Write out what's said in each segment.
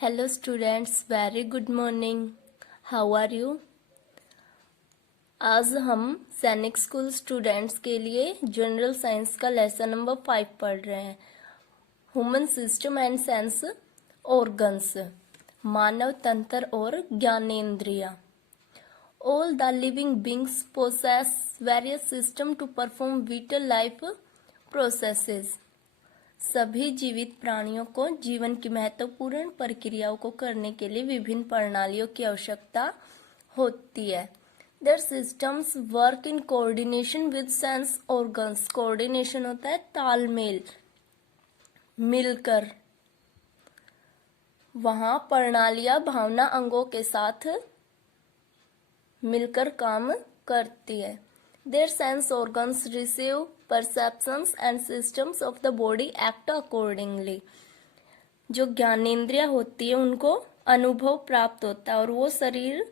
Hello students, very good morning. How are you? आज हम Sainik school students के लिए जनरल साइंस का लेसन नंबर 5 पढ़ रहे हैं। Human system and sense organs, मानव तंत्र और ज्ञानेंद्रिया। All the living beings possess various system to perform vital life processes. सभी जीवित प्राणियों को जीवन की महत्वपूर्ण प्रक्रियाओं को करने के लिए विभिन्न प्रणालियों की आवश्यकता होती है। Their systems work in coordination with sense organs. Coordination होता है तालमेल, मिलकर। वहां प्रणालियां भावना अंगों के साथ मिलकर काम करती है। Their sense organs receive perceptions and systems of the body act accordingly. जो ज्ञानेंद्रिय होती है उनको अनुभव प्राप्त होता है और वो शरीर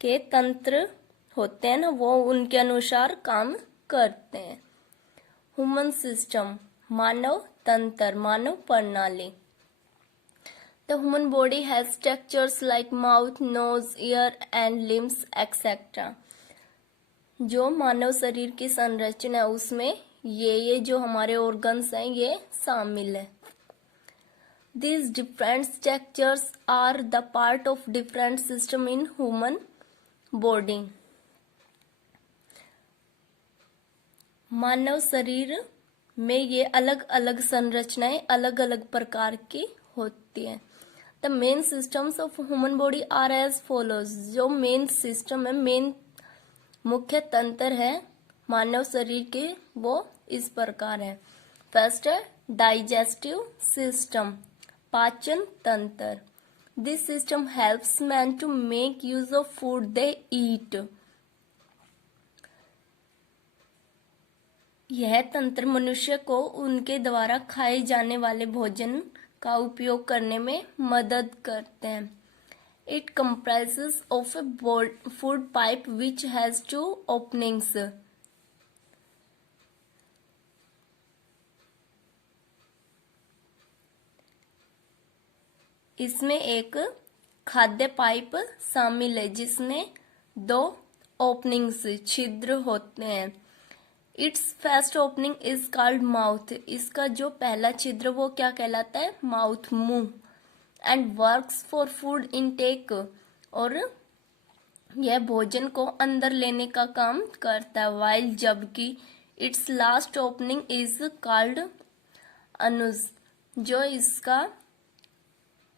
के तंत्र होते हैं ना, वो उनके अनुसार काम करते हैं। ह्यूमन सिस्टम, मानव तंत्र, मानव प्रणाली। The human body has structures like mouth, nose, ear and limbs etc. जो मानव शरीर की संरचना है उसमें ये जो हमारे ऑर्गन्स हैं ये शामिल है। These different structures are the part of different system in human body. मानव शरीर में ये अलग अलग संरचनाएं अलग अलग प्रकार की होती हैं। The main systems of human body are as follows. जो मेन सिस्टम है, मेन मुख्य तंत्र है मानव शरीर के, वो इस प्रकार है। फर्स्ट है डाइजेस्टिव सिस्टम, पाचन तंत्र। This system helps man to make use of food they eat. यह तंत्र मनुष्य को उनके द्वारा खाए जाने वाले भोजन का उपयोग करने में मदद करते हैं। It comprises of a food pipe which has 2 openings. इसमें एक खाद्य पाइप शामिल है जिसमें 2 ओपनिंग्स, छिद्र होते हैं। Its first opening is called mouth. इसका जो पहला छिद्र वो क्या कहलाता है? माउथ, मुंह। And works for food intake, और यह भोजन को अंदर लेने का काम करता है। वाइल जबकि its last opening is called anus, जो इसका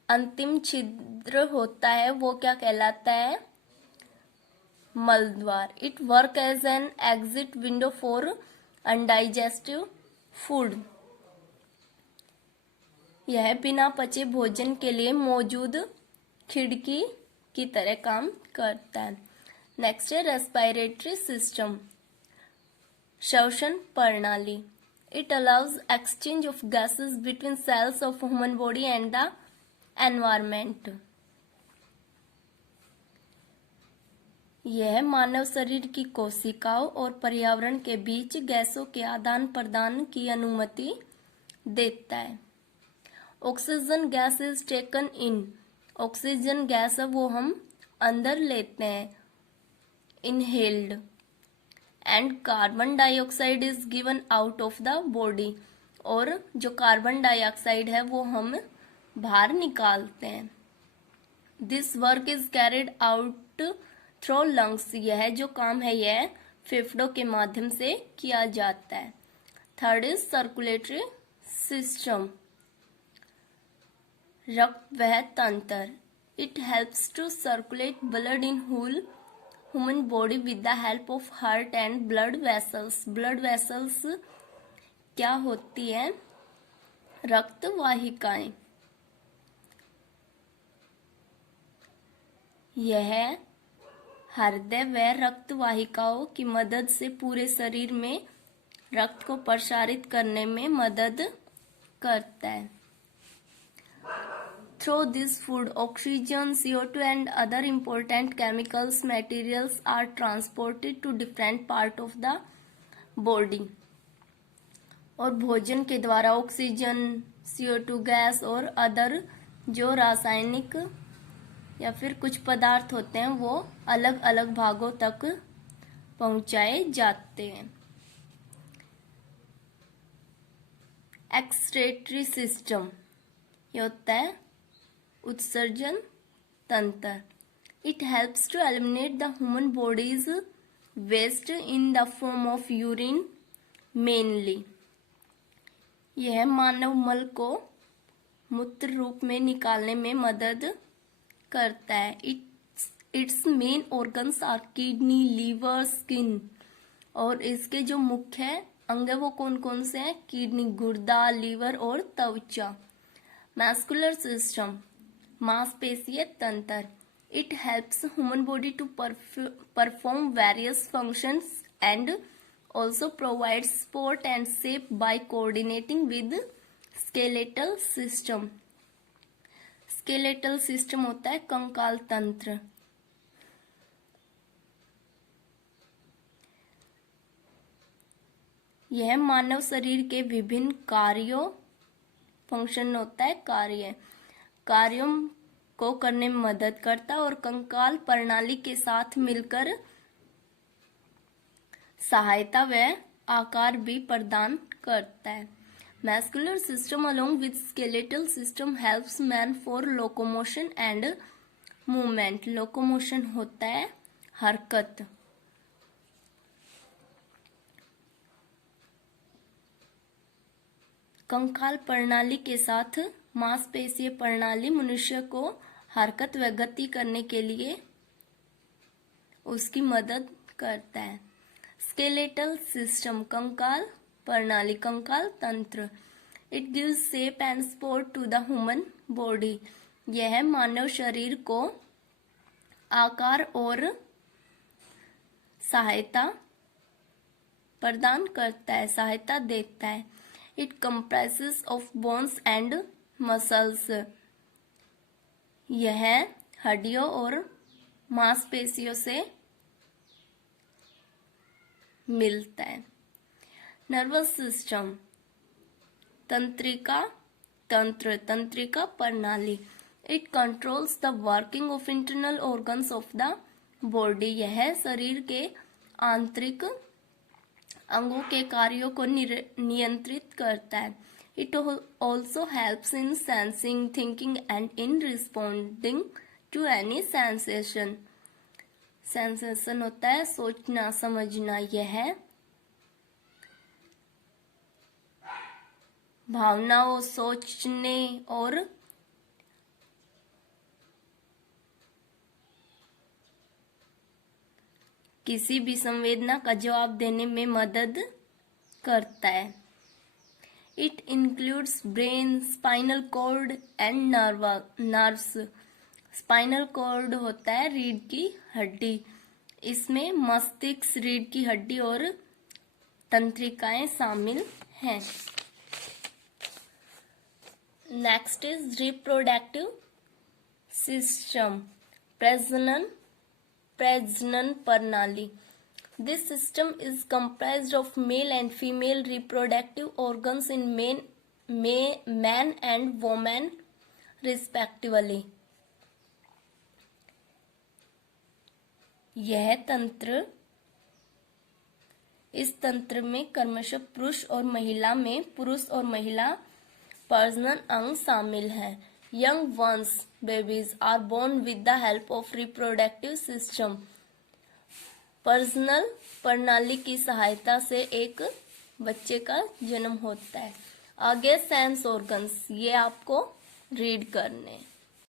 अंतिम छिद्र होता है वो क्या कहलाता है? मलद्वार। It work as an exit window for undigestive food. यह बिना पचे भोजन के लिए मौजूद खिड़की की तरह काम करता है। नेक्स्ट है रेस्पिरेटरी सिस्टम, श्वसन प्रणाली। It allows exchange of gases between cells of human body and the environment. यह मानव शरीर की कोशिकाओं और पर्यावरण के बीच गैसों के आदान प्रदान की अनुमति देता है। Oxygen gas is taken in, oxygen gas है वो हम अंदर लेते हैं, inhaled. And carbon dioxide is given out of the body, और जो कार्बन डाइऑक्साइड है वो हम बाहर निकालते हैं। This work is carried out through lungs, यह जो काम है यह फेफड़ों के माध्यम से किया जाता है। थर्ड इज सर्कुलेटरी सिस्टम, रक्त वह तंत्र। It helps to circulate blood in whole human body with the help of heart and blood vessels. Blood vessels क्या होती है? रक्त वाहिकाएं। यह हृदय व रक्त वाहिकाओं की मदद से पूरे शरीर में रक्त को प्रसारित करने में मदद करता है। Through this food, oxygen, CO2 and other important chemicals materials are transported to different part of the body. और भोजन के द्वारा ऑक्सीजन, CO2 गैस और अदर जो रासायनिक या फिर कुछ पदार्थ होते हैं वो अलग अलग भागों तक पहुंचाए जाते हैं। एक्सक्रीटरी सिस्टम, ये होता है उत्सर्जन तंत्र। It helps to eliminate the human body's waste in the form of urine mainly. यह मानव मल को मूत्र रूप में निकालने में मदद करता है। Its main organs are kidney, liver, skin. और इसके जो मुख्य अंग है वो कौन कौन से हैं? किडनी, गुर्दा, लीवर और त्वचा। मस्कुलर सिस्टम, मांसपेशीय तंत्र। It helps human body to perform various functions and also provides support and shape by coordinating with skeletal system। skeletal system होता है कंकाल तंत्र। यह मानव शरीर के विभिन्न कार्यों, फंक्शन होता है कार्यों को करने में मदद करता है और कंकाल प्रणाली के साथ मिलकर सहायता व आकार भी प्रदान करता है। Muscular system along with skeletal system helps man for locomotion and movement. Locomotion होता है हरकत। कंकाल प्रणाली के साथ मांसपेशीय प्रणाली मनुष्य को हरकत व गति करने के लिए उसकी मदद करता है। स्केलेटल सिस्टम, कंकाल प्रणाली, कंकाल तंत्र। It gives shape and support to the human body. यह मानव शरीर को आकार और सहायता प्रदान करता है, सहायता देता है। It comprises of bones and muscles. यह हड्डियों और मांसपेशियों से मिलता है। नर्वस सिस्टम, तंत्रिका तंत्र, तंत्रिका प्रणाली। It controls the working of internal organs of the body. यह शरीर के आंतरिक अंगों के कार्यों को नियंत्रित करता है। It also helps in sensing, thinking and in responding to any sensation. Sensation होता है सोचना, समझना। यह भावनाओं, सोचने और किसी भी संवेदना का जवाब देने में मदद करता है। It includes brain, spinal cord and nerves. Spinal cord होता है रीढ़ की हड्डी। इसमें मस्तिष्क, रीढ़ की हड्डी और तंत्रिकाएं शामिल हैं। नेक्स्ट इज रिप्रोडक्टिव सिस्टम, प्रजनन प्रणाली। This system is comprised of male and female reproductive organs in man and woman respectively। इस तंत्र में क्रमशः पुरुष और महिला में पुरुष और महिला प्रजनन अंग शामिल हैं। Young ones, babies, are born with the help of reproductive system। प्रजनन प्रणाली की सहायता से एक बच्चे का जन्म होता है। आगे सेंस ऑर्गन्स, ये आपको रीड करने।